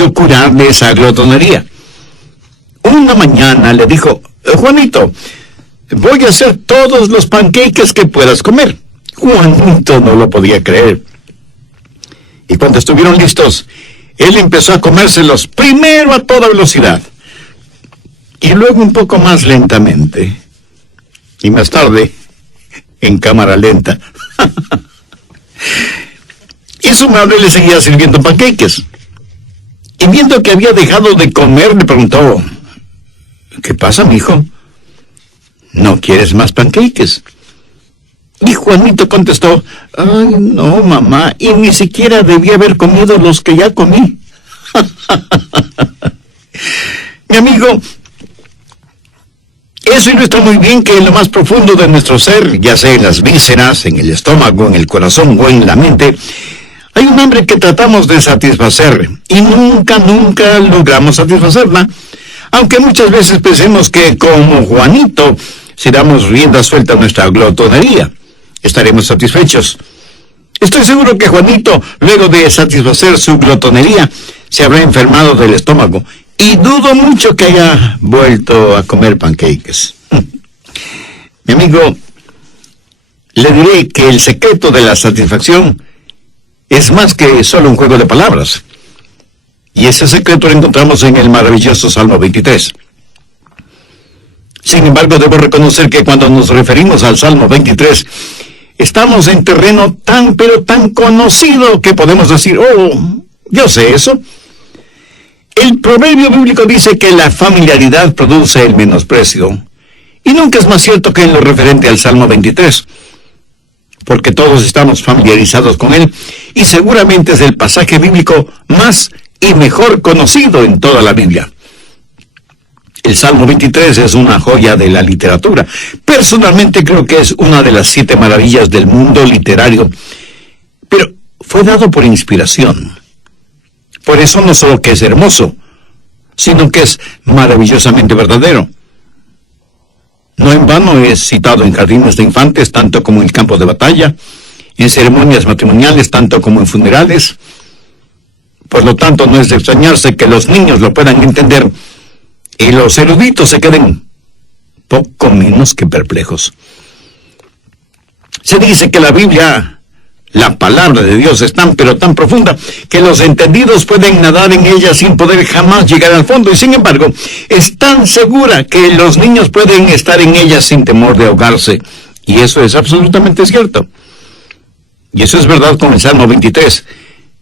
curarle esa glotonería. Una mañana le dijo: Juanito, voy a hacer todos los panqueques que puedas comer. Juanito no lo podía creer. Y cuando estuvieron listos, él empezó a comérselos primero a toda velocidad, y luego un poco más lentamente, y más tarde en cámara lenta. Y su madre le seguía sirviendo panqueques. Y viendo que había dejado de comer, le preguntó: ¿qué pasa, mijo? ¿No quieres más panqueques? Y Juanito contestó: ay, no, mamá, y ni siquiera debía haber comido los que ya comí. Mi amigo, eso ilustra muy bien que en lo más profundo de nuestro ser, ya sea en las vísceras, en el estómago, en el corazón o en la mente, hay un hambre que tratamos de satisfacer y nunca logramos satisfacerla, aunque muchas veces pensemos que, como Juanito, si damos rienda suelta a nuestra glotonería, estaremos satisfechos. Estoy seguro que Juanito, luego de satisfacer su glotonería, se habrá enfermado del estómago, y dudo mucho que haya vuelto a comer panqueques. Mi amigo, le diré que el secreto de la satisfacción es más que solo un juego de palabras. Y ese secreto lo encontramos en el maravilloso Salmo 23. Sin embargo, debo reconocer que cuando nos referimos al Salmo 23, estamos en terreno tan conocido que podemos decir: oh, yo sé eso. El proverbio bíblico dice que la familiaridad produce el menosprecio. Y nunca es más cierto que en lo referente al Salmo 23. Porque todos estamos familiarizados con él, y seguramente es el pasaje bíblico más y mejor conocido en toda la Biblia. El Salmo 23 es una joya de la literatura. Personalmente creo que es una de las 7 maravillas del mundo literario, pero fue dado por inspiración. Por eso no solo que es hermoso, sino que es maravillosamente verdadero. No en vano es citado en jardines de infantes, tanto como en el campo de batalla, en ceremonias matrimoniales, tanto como en funerales. Por lo tanto, no es de extrañarse que los niños lo puedan entender y los eruditos se queden poco menos que perplejos. Se dice que la Biblia, la palabra de Dios, es tan profunda que los entendidos pueden nadar en ella sin poder jamás llegar al fondo, y sin embargo es tan segura que los niños pueden estar en ella sin temor de ahogarse, y eso es absolutamente cierto. Y eso es verdad con el Salmo 23,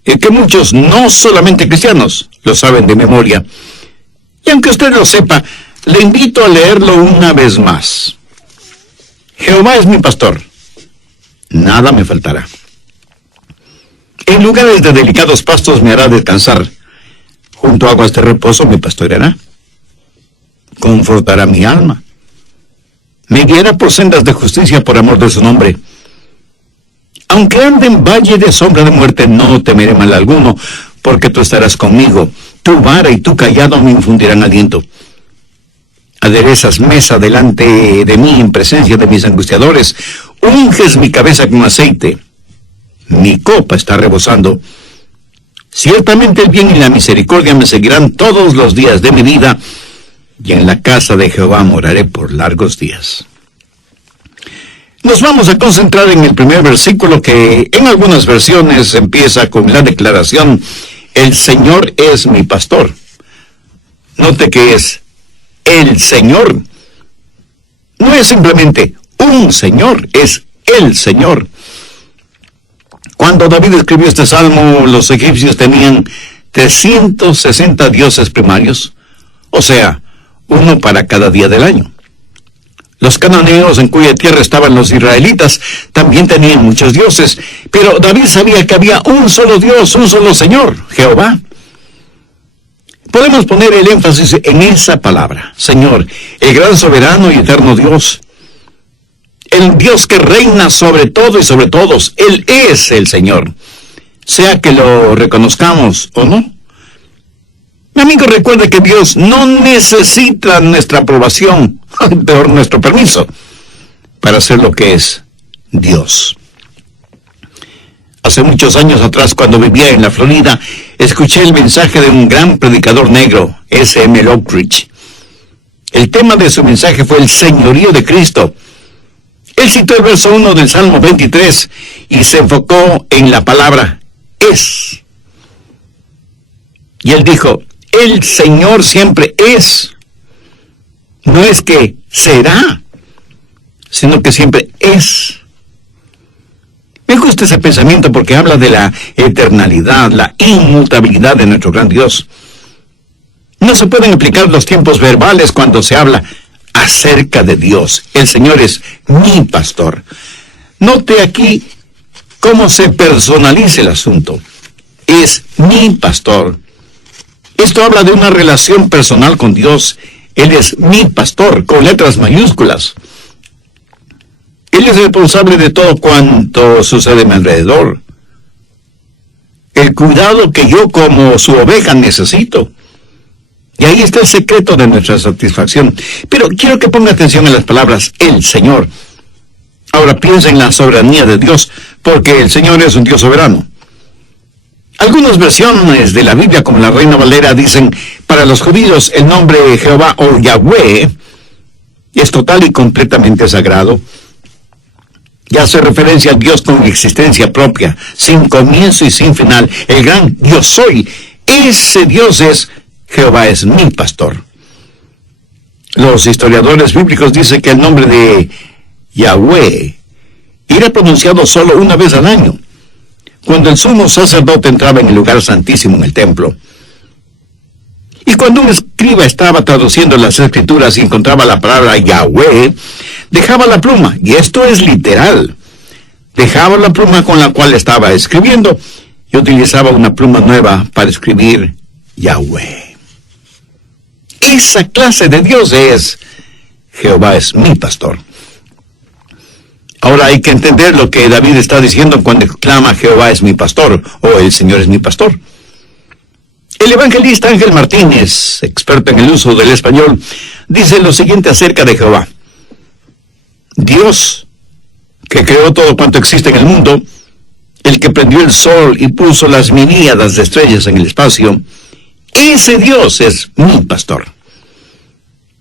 que muchos, no solamente cristianos, lo saben de memoria. Y aunque usted lo sepa, le invito a leerlo una vez más. Jehová es mi pastor, nada me faltará. En lugares de delicados pastos me hará descansar. Junto a aguas de reposo me pastoreará. Confortará mi alma. Me guiará por sendas de justicia por amor de su nombre. Aunque ande en valle de sombra de muerte, no temeré mal alguno, porque tú estarás conmigo. Tu vara y tu cayado me infundirán aliento. Aderezas mesa delante de mí en presencia de mis angustiadores. Unges mi cabeza con aceite. Mi copa está rebosando. Ciertamente el bien y la misericordia me seguirán todos los días de mi vida, y en la casa de Jehová moraré por largos días. Nos vamos a concentrar en el primer versículo, que en algunas versiones empieza con la declaración: el Señor es mi pastor. Note que es el Señor. No es simplemente un Señor, es el Señor. Cuando David escribió este salmo, los egipcios tenían 360 dioses primarios, o sea, uno para cada día del año. Los cananeos, en cuya tierra estaban los israelitas, también tenían muchos dioses, pero David sabía que había un solo Dios, un solo Señor, Jehová. Podemos poner el énfasis en esa palabra, Señor, el gran soberano y eterno Dios. El Dios que reina sobre todo y sobre todos. Él es el Señor, sea que lo reconozcamos o no. Mi amigo, recuerde que Dios no necesita nuestra aprobación, peor nuestro permiso, para ser lo que es Dios. hace muchos años atrás, cuando vivía en la Florida, escuché el mensaje de un gran predicador negro, S.M. Lockridge. El tema de su mensaje fue el señorío de Cristo. Él citó el verso 1 del Salmo 23 y se enfocó en la palabra es. Y él dijo, el Señor siempre es. No es que será, sino que siempre es. Me gusta ese pensamiento porque habla de la eternalidad, la inmutabilidad de nuestro gran Dios. No se pueden aplicar los tiempos verbales cuando se habla acerca de Dios. El Señor es mi pastor. Note aquí cómo se personaliza el asunto. Es mi pastor. Esto habla de una relación personal con Dios. Él es mi pastor, con letras mayúsculas. Él es responsable de todo cuanto sucede a mi alrededor. El cuidado que yo como su oveja necesito. Y ahí está el secreto de nuestra satisfacción. Pero quiero que ponga atención en las palabras, el Señor. Ahora piensa en la soberanía de Dios, porque el Señor es un Dios soberano. Algunas versiones de la Biblia, como la Reina Valera, dicen, para los judíos el nombre de Jehová o Yahweh es total y completamente sagrado. Y hace referencia al Dios con existencia propia, sin comienzo y sin final, el gran Yo soy. Ese Dios es, Jehová es mi pastor. Los historiadores bíblicos dicen que el nombre de Yahweh era pronunciado solo una vez al año, cuando el sumo sacerdote entraba en el lugar santísimo en el templo. Y cuando un escriba estaba traduciendo las escrituras y encontraba la palabra Yahweh, dejaba la pluma, y esto es literal, dejaba la pluma con la cual estaba escribiendo y utilizaba una pluma nueva para escribir Yahweh. Esa clase de Dios es, Jehová es mi pastor. Ahora hay que entender lo que David está diciendo cuando clama Jehová es mi pastor, o el Señor es mi pastor. El evangelista Ángel Martínez, experto en el uso del español, dice lo siguiente acerca de Jehová. Dios, que creó todo cuanto existe en el mundo, el que prendió el sol y puso las miríadas de estrellas en el espacio, ese Dios es mi pastor.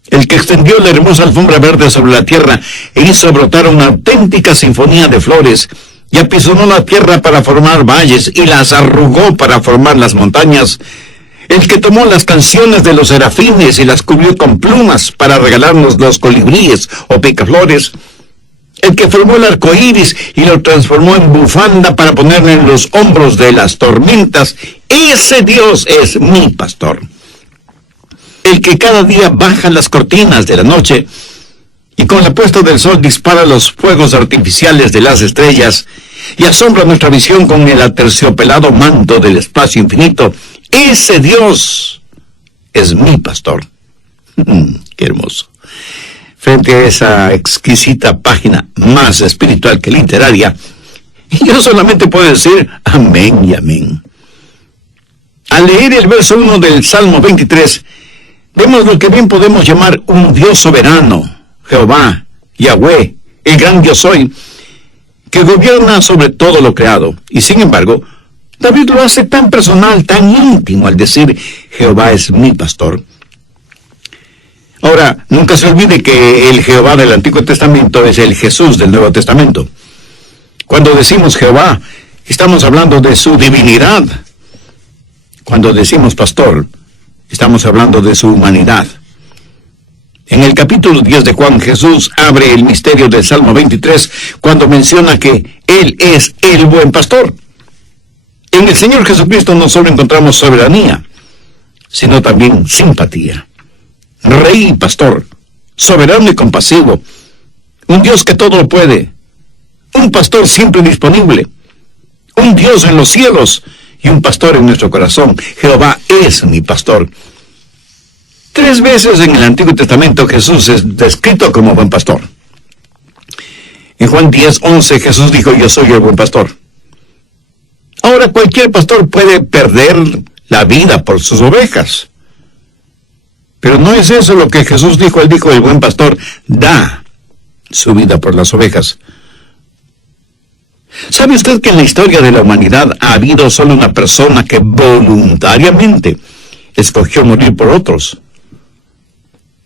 El que extendió la hermosa alfombra verde sobre la tierra e hizo brotar una auténtica sinfonía de flores, y apisonó la tierra para formar valles y las arrugó para formar las montañas. El que tomó las canciones de los serafines y las cubrió con plumas para regalarnos los colibríes o picaflores. El que formó el arco iris y lo transformó en bufanda para ponerlo en los hombros de las tormentas. Ese Dios es mi pastor. El que cada día baja las cortinas de la noche y con la puesta del sol dispara los fuegos artificiales de las estrellas y asombra nuestra visión con el aterciopelado manto del espacio infinito. Ese Dios es mi pastor. Qué hermoso. Frente a esa exquisita página más espiritual que literaria, yo solamente puedo decir amén y amén. Al leer el verso 1 del Salmo 23, vemos lo que bien podemos llamar un Dios soberano, Jehová, Yahweh, el gran Yo soy, que gobierna sobre todo lo creado. Y sin embargo, David lo hace tan personal, tan íntimo al decir, Jehová es mi pastor. Ahora, nunca se olvide que el Jehová del Antiguo Testamento es el Jesús del Nuevo Testamento. Cuando decimos Jehová, estamos hablando de su divinidad. Cuando decimos pastor, estamos hablando de su humanidad. En el capítulo 10 de Juan, Jesús abre el misterio del Salmo 23 cuando menciona que Él es el buen pastor. En el Señor Jesucristo no solo encontramos soberanía, sino también simpatía. Rey y pastor, soberano y compasivo, un Dios que todo lo puede, un pastor siempre disponible, un Dios en los cielos y un pastor en nuestro corazón. Jehová es mi pastor. 3 veces en el Antiguo Testamento Jesús es descrito como buen pastor. En Juan 10:11 Jesús dijo, yo soy el buen pastor. Ahora cualquier pastor puede perder la vida por sus ovejas. Pero no es eso lo que Jesús dijo. Él dijo, el buen pastor da su vida por las ovejas. ¿Sabe usted que en la historia de la humanidad ha habido solo una persona que voluntariamente escogió morir por otros?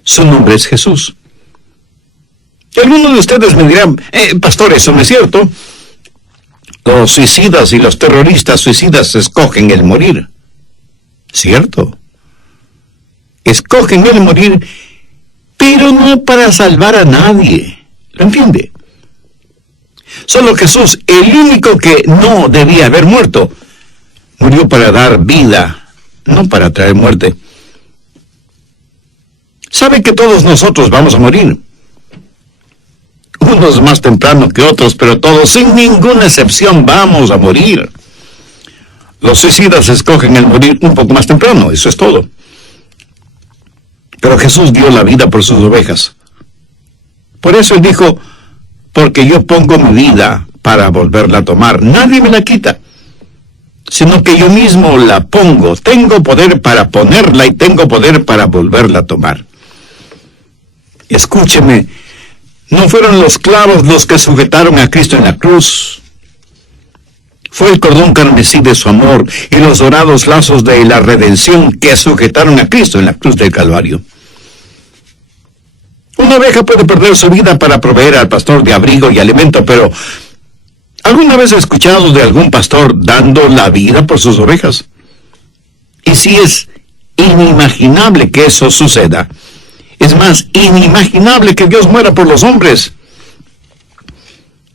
Su nombre es Jesús. Y algunos de ustedes me dirán, pastor, eso no es cierto. Los suicidas y los terroristas suicidas escogen el morir. ¿Cierto? Escogen el morir, pero no para salvar a nadie. ¿Lo entiende? Solo Jesús, el único que no debía haber muerto, murió para dar vida, no para traer muerte. ¿Sabe que todos nosotros vamos a morir? Unos más temprano que otros, pero todos, sin ninguna excepción, vamos a morir. Los suicidas escogen el morir un poco más temprano, eso es todo. Pero Jesús dio la vida por sus ovejas. Por eso Él dijo, porque yo pongo mi vida para volverla a tomar. Nadie me la quita, sino que yo mismo la pongo. Tengo poder para ponerla y tengo poder para volverla a tomar. Escúcheme, no fueron los clavos los que sujetaron a Cristo en la cruz. Fue el cordón carmesí de su amor y los dorados lazos de la redención que sujetaron a Cristo en la cruz del Calvario. Una oveja puede perder su vida para proveer al pastor de abrigo y alimento, pero ¿alguna vez ha escuchado de algún pastor dando la vida por sus ovejas? Y si es inimaginable que eso suceda. Es más, inimaginable que Dios muera por los hombres.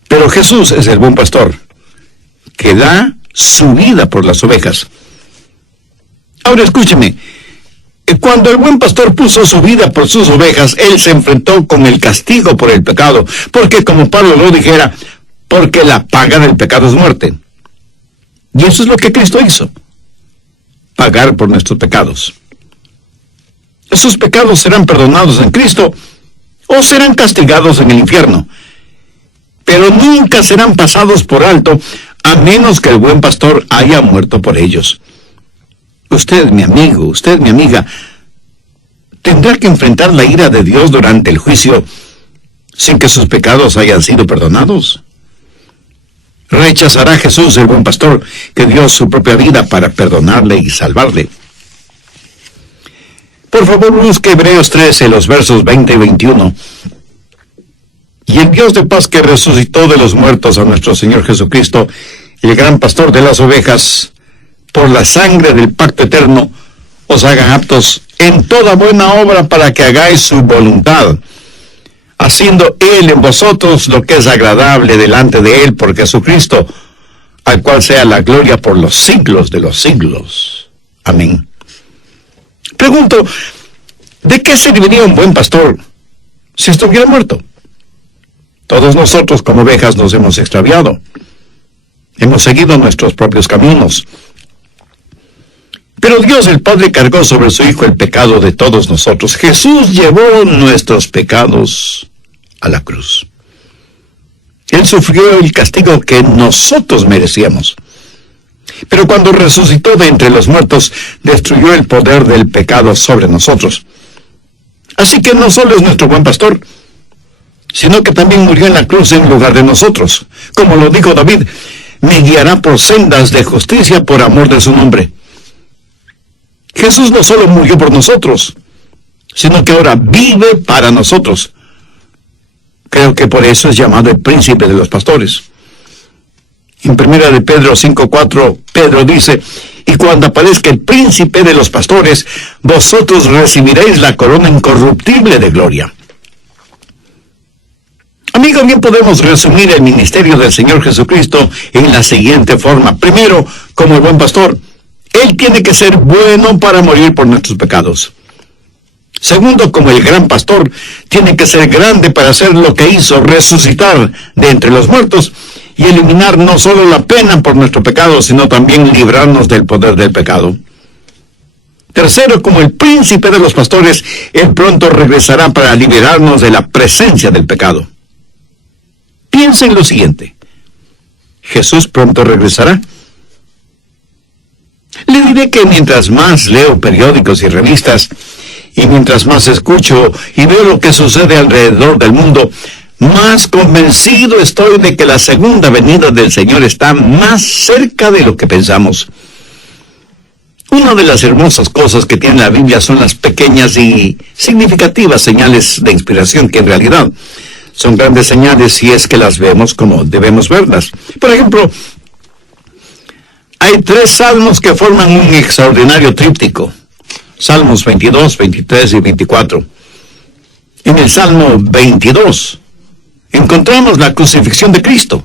Pero Jesús es el buen pastor, que da su vida por las ovejas. Ahora escúcheme, cuando el buen pastor puso su vida por sus ovejas, Él se enfrentó con el castigo por el pecado, porque como Pablo lo dijera, porque la paga del pecado es muerte. Y eso es lo que Cristo hizo, pagar por nuestros pecados. Esos pecados serán perdonados en Cristo o serán castigados en el infierno, pero nunca serán pasados por alto a menos que el buen pastor haya muerto por ellos. Usted, mi amigo, usted, mi amiga, tendrá que enfrentar la ira de Dios durante el juicio sin que sus pecados hayan sido perdonados. ¿Rechazará Jesús, el buen pastor, que dio su propia vida para perdonarle y salvarle? Por favor, busque Hebreos 13, los versos 20 y 21. Y el Dios de paz que resucitó de los muertos a nuestro Señor Jesucristo, el gran pastor de las ovejas, por la sangre del pacto eterno, os haga aptos en toda buena obra para que hagáis su voluntad, haciendo Él en vosotros lo que es agradable delante de Él por Jesucristo, al cual sea la gloria por los siglos de los siglos. Amén. Pregunto, ¿de qué serviría un buen pastor si estuviera muerto? Todos nosotros como ovejas nos hemos extraviado. Hemos seguido nuestros propios caminos. Pero Dios el Padre cargó sobre su Hijo el pecado de todos nosotros. Jesús llevó nuestros pecados a la cruz. Él sufrió el castigo que nosotros merecíamos. Pero cuando resucitó de entre los muertos, destruyó el poder del pecado sobre nosotros. Así que no solo es nuestro buen pastor, sino que también murió en la cruz en lugar de nosotros. Como lo dijo David, me guiará por sendas de justicia por amor de su nombre. Jesús no solo murió por nosotros, sino que ahora vive para nosotros. Creo que por eso es llamado el príncipe de los pastores. En 1 de Pedro 5:4, Pedro dice, y cuando aparezca el príncipe de los pastores, vosotros recibiréis la corona incorruptible de gloria. Amigo, bien podemos resumir el ministerio del Señor Jesucristo en la siguiente forma. Primero, como el buen pastor, Él tiene que ser bueno para morir por nuestros pecados. Segundo, como el gran pastor, tiene que ser grande para hacer lo que hizo, resucitar de entre los muertos y eliminar no solo la pena por nuestro pecado, sino también librarnos del poder del pecado. Tercero, como el príncipe de los pastores, Él pronto regresará para liberarnos de la presencia del pecado. Piensa en lo siguiente. ¿Jesús pronto regresará? Le diré que mientras más leo periódicos y revistas, y mientras más escucho y veo lo que sucede alrededor del mundo, Más convencido estoy de que la segunda venida del Señor está más cerca de lo que pensamos. Una de las hermosas cosas que tiene la Biblia son las pequeñas y significativas señales de inspiración que en realidad son grandes señales si es que las vemos como debemos verlas. Por ejemplo, hay 3 salmos que forman un extraordinario tríptico. Salmos 22, 23 y 24. En el Salmo 22 encontramos la crucifixión de Cristo.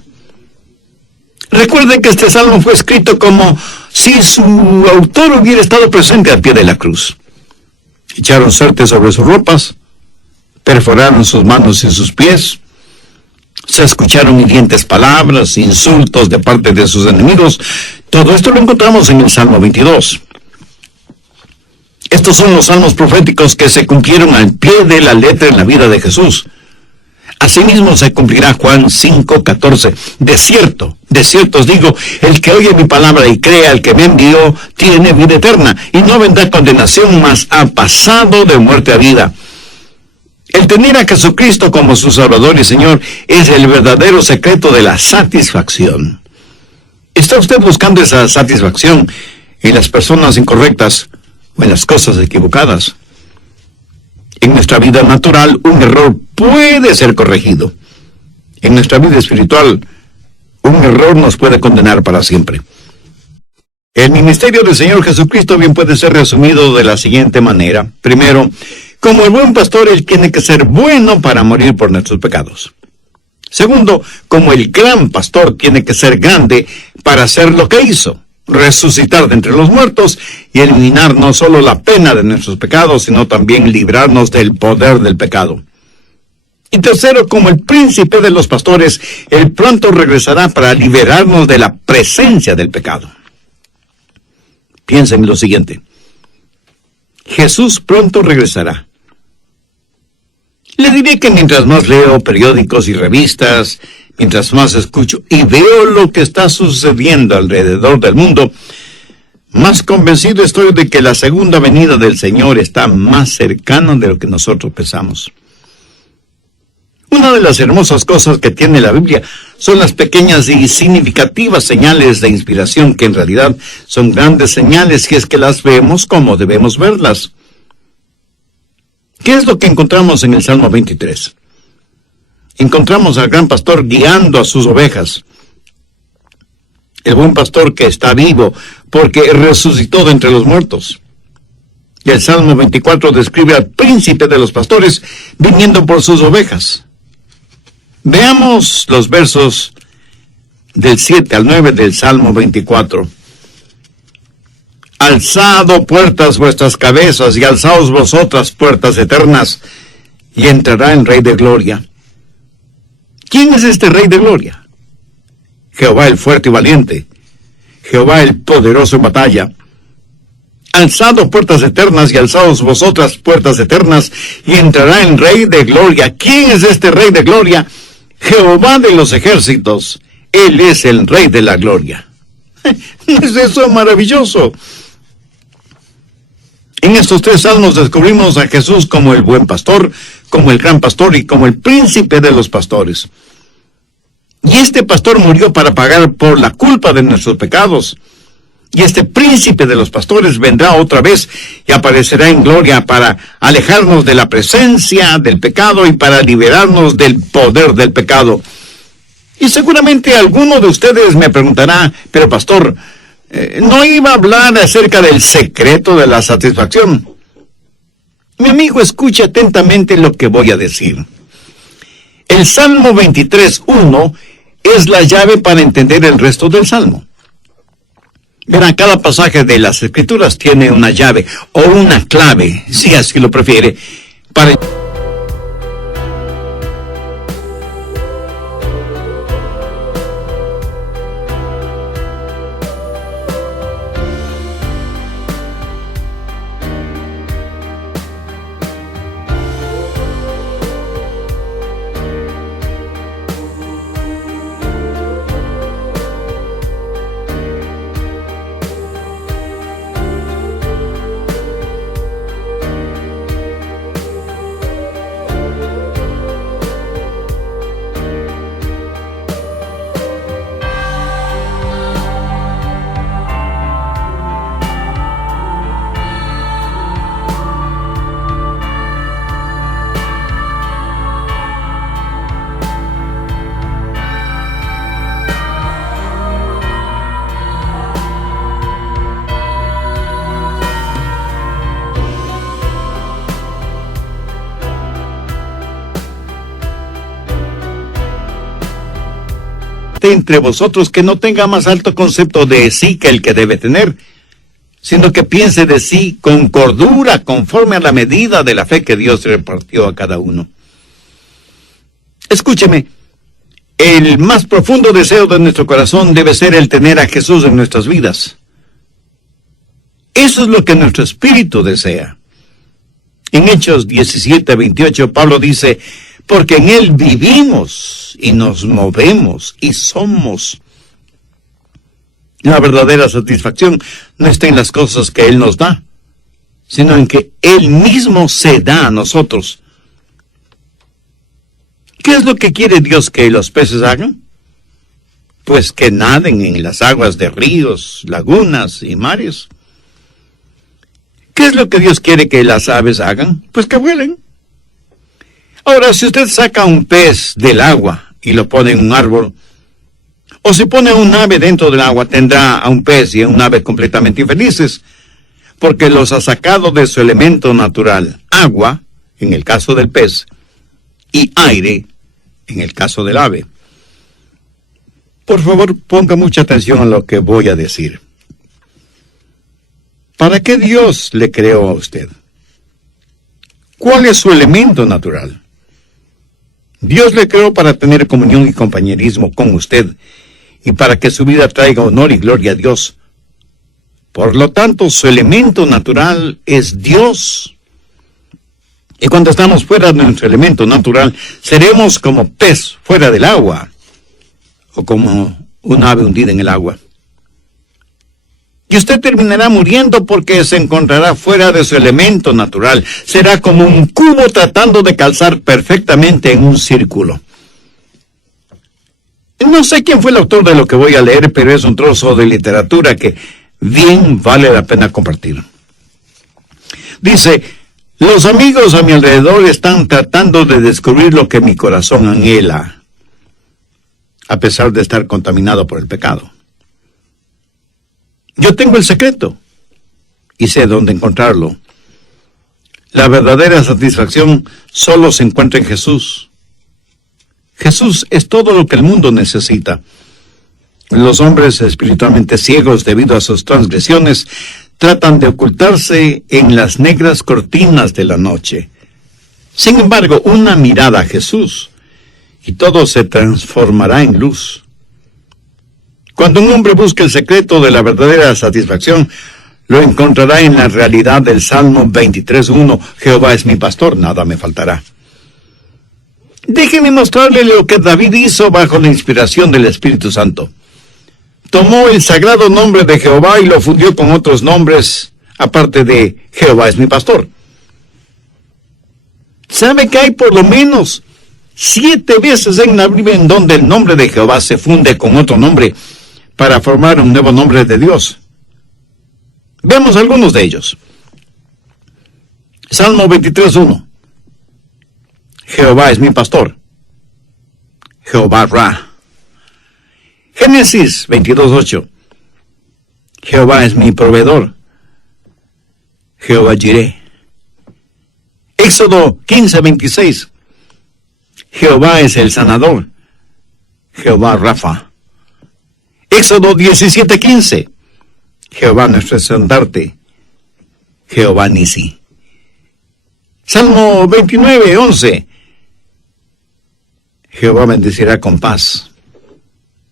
Recuerden que este salmo fue escrito como si su autor hubiera estado presente al pie de la cruz. Echaron suerte sobre sus ropas, perforaron sus manos y sus pies, se escucharon hirientes palabras, insultos de parte de sus enemigos. Todo esto lo encontramos en el Salmo 22. Estos son los salmos proféticos que se cumplieron al pie de la letra en la vida de Jesús. Asimismo se cumplirá Juan 5:14. De cierto os digo, el que oye mi palabra y crea al que me envió, tiene vida eterna, y no vendrá condenación, mas ha pasado de muerte a vida. El tener a Jesucristo como su Salvador y Señor es el verdadero secreto de la satisfacción. ¿Está usted buscando esa satisfacción en las personas incorrectas o en las cosas equivocadas? En nuestra vida natural, un error puede ser corregido. En nuestra vida espiritual, un error nos puede condenar para siempre. El ministerio del Señor Jesucristo bien puede ser resumido de la siguiente manera. Primero, como el buen pastor, Él tiene que ser bueno para morir por nuestros pecados. Segundo, como el gran pastor tiene que ser grande para hacer lo que hizo, resucitar de entre los muertos y eliminar no solo la pena de nuestros pecados, sino también librarnos del poder del pecado. Y tercero, como el príncipe de los pastores, Él pronto regresará para liberarnos de la presencia del pecado. Piensen en lo siguiente. Jesús pronto regresará. Le diré que mientras más leo periódicos y revistas, mientras más escucho y veo lo que está sucediendo alrededor del mundo, más convencido estoy de que la segunda venida del Señor está más cercana de lo que nosotros pensamos. Una de las hermosas cosas que tiene la Biblia son las pequeñas y significativas señales de inspiración que en realidad son grandes señales si es que las vemos como debemos verlas. ¿Qué es lo que encontramos en el Salmo 23? Encontramos al gran pastor guiando a sus ovejas. El buen pastor que está vivo porque resucitó de entre los muertos. Y el Salmo 24 describe al príncipe de los pastores viniendo por sus ovejas. Veamos los versos del 7 al 9 del Salmo 24. Alzad, puertas, vuestras cabezas, y alzaos vosotras, puertas eternas, y entrará el Rey de Gloria. ¿Quién es este Rey de Gloria? Jehová el fuerte y valiente, Jehová el poderoso en batalla. Alzad, puertas eternas, y alzaos vosotras, puertas eternas, y entrará el Rey de Gloria. ¿Quién es este Rey de Gloria? Jehová de los ejércitos, Él es el Rey de la Gloria. ¿Es eso maravilloso? En estos 3 salmos descubrimos a Jesús como el buen pastor, como el gran pastor y como el príncipe de los pastores. Y este pastor murió para pagar por la culpa de nuestros pecados. Y este príncipe de los pastores vendrá otra vez y aparecerá en gloria para alejarnos de la presencia del pecado y para liberarnos del poder del pecado. Y seguramente alguno de ustedes me preguntará, pero pastor, ¿no iba a hablar acerca del secreto de la satisfacción? Mi amigo, escuche atentamente lo que voy a decir. El Salmo 23:1 es la llave para entender el resto del Salmo. Verán, cada pasaje de las Escrituras tiene una llave o una clave, si así lo prefiere, para... esté entre vosotros que no tenga más alto concepto de sí que el que debe tener, sino que piense de sí con cordura, conforme a la medida de la fe que Dios repartió a cada uno. Escúcheme, el más profundo deseo de nuestro corazón debe ser el tener a Jesús en nuestras vidas. Eso es lo que nuestro espíritu desea. En Hechos 17:28, Pablo dice, porque en Él vivimos y nos movemos y somos. La verdadera satisfacción no está en las cosas que Él nos da, sino en que Él mismo se da a nosotros. ¿Qué es lo que quiere Dios que los peces hagan? Pues que naden en las aguas de ríos, lagunas y mares. ¿Qué es lo que Dios quiere que las aves hagan? Pues que vuelen. Ahora, si usted saca un pez del agua y lo pone en un árbol, o si pone un ave dentro del agua, tendrá a un pez y a un ave completamente infelices, porque los ha sacado de su elemento natural, agua, en el caso del pez, y aire, en el caso del ave. Por favor, ponga mucha atención a lo que voy a decir. ¿Para qué Dios le creó a usted? ¿Cuál es su elemento natural? Dios le creó para tener comunión y compañerismo con usted y para que su vida traiga honor y gloria a Dios. Por lo tanto, su elemento natural es Dios. Y cuando estamos fuera de nuestro elemento natural, seremos como pez fuera del agua o como un ave hundida en el agua. Y usted terminará muriendo porque se encontrará fuera de su elemento natural. Será como un cubo tratando de calzar perfectamente en un círculo. No sé quién fue el autor de lo que voy a leer, pero es un trozo de literatura que bien vale la pena compartir. Dice, los amigos a mi alrededor están tratando de descubrir lo que mi corazón anhela, a pesar de estar contaminado por el pecado. Yo tengo el secreto y sé dónde encontrarlo. La verdadera satisfacción solo se encuentra en Jesús. Jesús es todo lo que el mundo necesita. Los hombres espiritualmente ciegos debido a sus transgresiones tratan de ocultarse en las negras cortinas de la noche. Sin embargo, una mirada a Jesús y todo se transformará en luz. Cuando un hombre busca el secreto de la verdadera satisfacción, lo encontrará en la realidad del Salmo 23:1. Jehová es mi pastor, nada me faltará. Déjeme mostrarle lo que David hizo bajo la inspiración del Espíritu Santo. Tomó el sagrado nombre de Jehová y lo fundió con otros nombres, aparte de Jehová es mi pastor. ¿Sabe que hay por lo menos 7 veces en la Biblia en donde el nombre de Jehová se funde con otro nombre para formar un nuevo nombre de Dios? Veamos algunos de ellos. Salmo 23:1. Jehová es mi pastor. Jehová Ra. Génesis 22:8. Jehová es mi proveedor. Jehová Jireh. Éxodo 15:26. Jehová es el sanador. Jehová Rafa. Éxodo 17:15. Jehová nuestro estandarte. Jehová Nisi. Salmo 29:11. Jehová bendecirá con paz.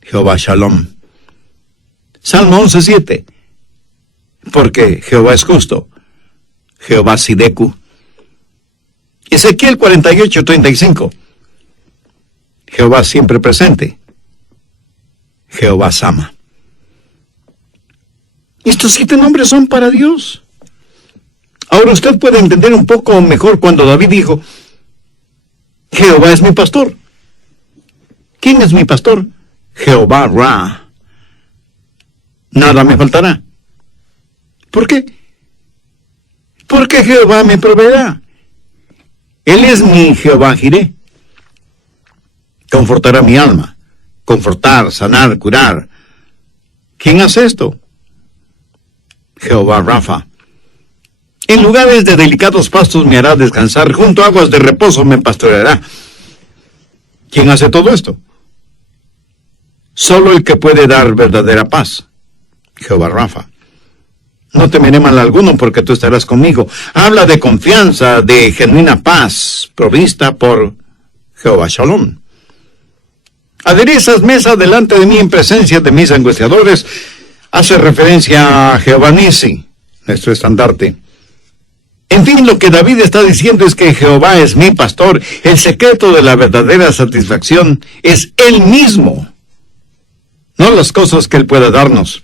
Jehová Shalom. Salmo 11:7. Porque Jehová es justo. Jehová Sideku. Ezequiel 48:35. Jehová siempre presente. Jehová Sama. Estos 7 nombres son para Dios. Ahora usted puede entender un poco mejor cuando David dijo, Jehová es mi pastor. ¿Quién es mi pastor? Jehová Ra. Nada me faltará. ¿Por qué? Porque Jehová me proveerá. Él es mi Jehová Jireh. Confortará mi alma. Confortar, sanar, curar. ¿Quién hace esto? Jehová Rafa. En lugares de delicados pastos me hará descansar, junto a aguas de reposo me pastoreará. ¿Quién hace todo esto? solo el que puede dar verdadera paz, Jehová Rafa. No temeré mal alguno porque tú estarás conmigo. Habla de confianza, de genuina paz, provista por Jehová Shalom. Aderezas mesa delante de mí en presencia de mis angustiadores. Hace referencia a Jehová Nisi, nuestro estandarte. En fin, lo que David está diciendo es que Jehová es mi pastor. El secreto de la verdadera satisfacción es Él mismo, no las cosas que Él pueda darnos.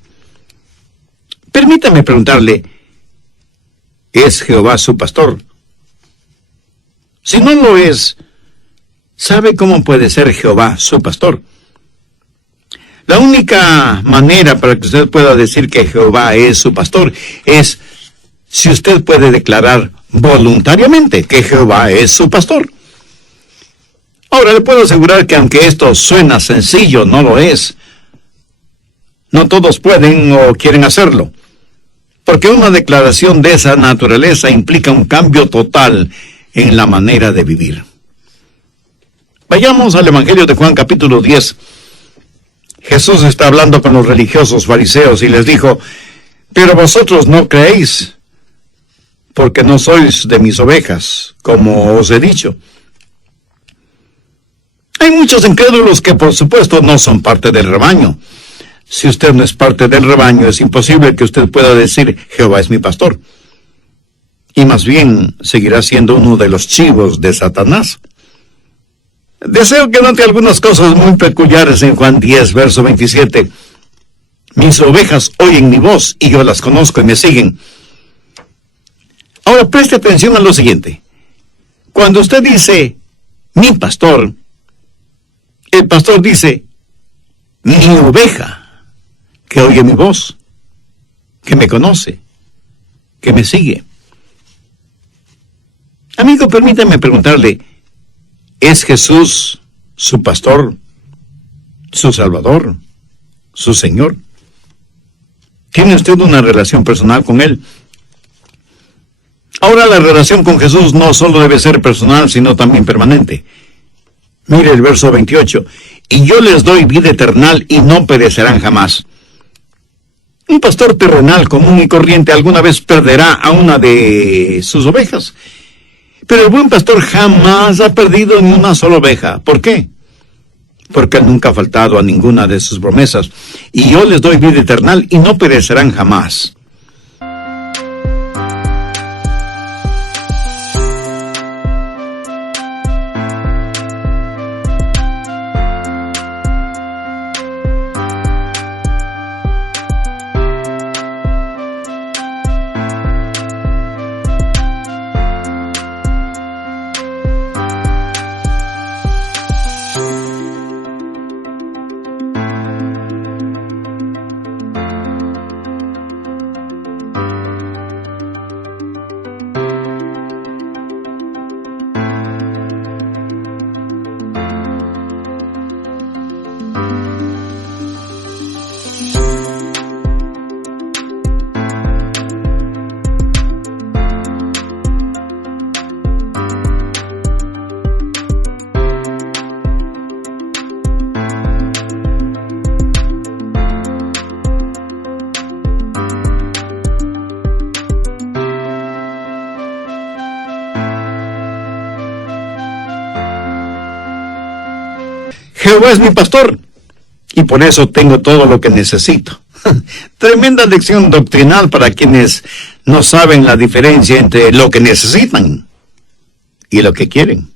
Permítame preguntarle, ¿es Jehová su pastor? Si no lo es, ¿sabe cómo puede ser Jehová su pastor? La única manera para que usted pueda decir que Jehová es su pastor es si usted puede declarar voluntariamente que Jehová es su pastor. Ahora le puedo asegurar que aunque esto suena sencillo, no lo es. No todos pueden o quieren hacerlo, porque una declaración de esa naturaleza implica un cambio total en la manera de vivir. Vayamos al Evangelio de Juan capítulo 10. Jesús está hablando con los religiosos fariseos y les dijo, pero vosotros no creéis, porque no sois de mis ovejas, como os he dicho. Hay muchos incrédulos que por supuesto no son parte del rebaño. Si usted no es parte del rebaño, es imposible que usted pueda decir, Jehová es mi pastor. Y más bien seguirá siendo uno de los chivos de Satanás. Deseo que note algunas cosas muy peculiares en Juan 10, verso 27. Mis ovejas oyen mi voz y yo las conozco y me siguen. Ahora preste atención a lo siguiente. Cuando usted dice, mi pastor, el pastor dice, mi oveja, que oye mi voz, que me conoce, que me sigue. Amigo, permítame preguntarle, ¿es Jesús su pastor, su salvador, su Señor? ¿Tiene usted una relación personal con Él? Ahora la relación con Jesús no solo debe ser personal, sino también permanente. Mire el verso 28. Y yo les doy vida eterna y no perecerán jamás. Un pastor terrenal común y corriente alguna vez perderá a una de sus ovejas. Pero el buen pastor jamás ha perdido ni una sola oveja. ¿Por qué? Porque él nunca ha faltado a ninguna de sus promesas. Y yo les doy vida eterna y no perecerán jamás. Jehová es mi pastor, y por eso tengo todo lo que necesito. Tremenda lección doctrinal para quienes no saben la diferencia entre lo que necesitan y lo que quieren.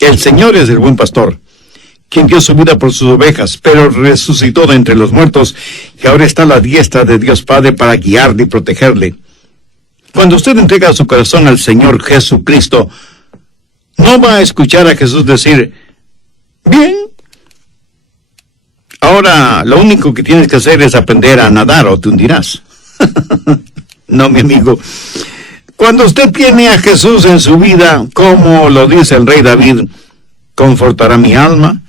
El Señor es el buen pastor, quien dio su vida por sus ovejas, pero resucitó de entre los muertos, y ahora está a la diestra de Dios Padre para guiarle y protegerle. Cuando usted entrega su corazón al Señor Jesucristo, no va a escuchar a Jesús decir, bien, ahora lo único que tienes que hacer es aprender a nadar o te hundirás. No, mi amigo. Cuando usted tiene a Jesús en su vida, como lo dice el rey David, confortará mi alma,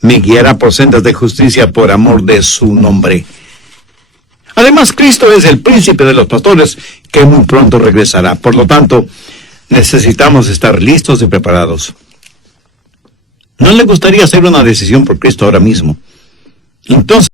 me guiará por sendas de justicia por amor de su nombre. Además, Cristo es el príncipe de los pastores que muy pronto regresará. Por lo tanto, necesitamos estar listos y preparados. ¿No le gustaría hacer una decisión por Cristo ahora mismo? Entonces,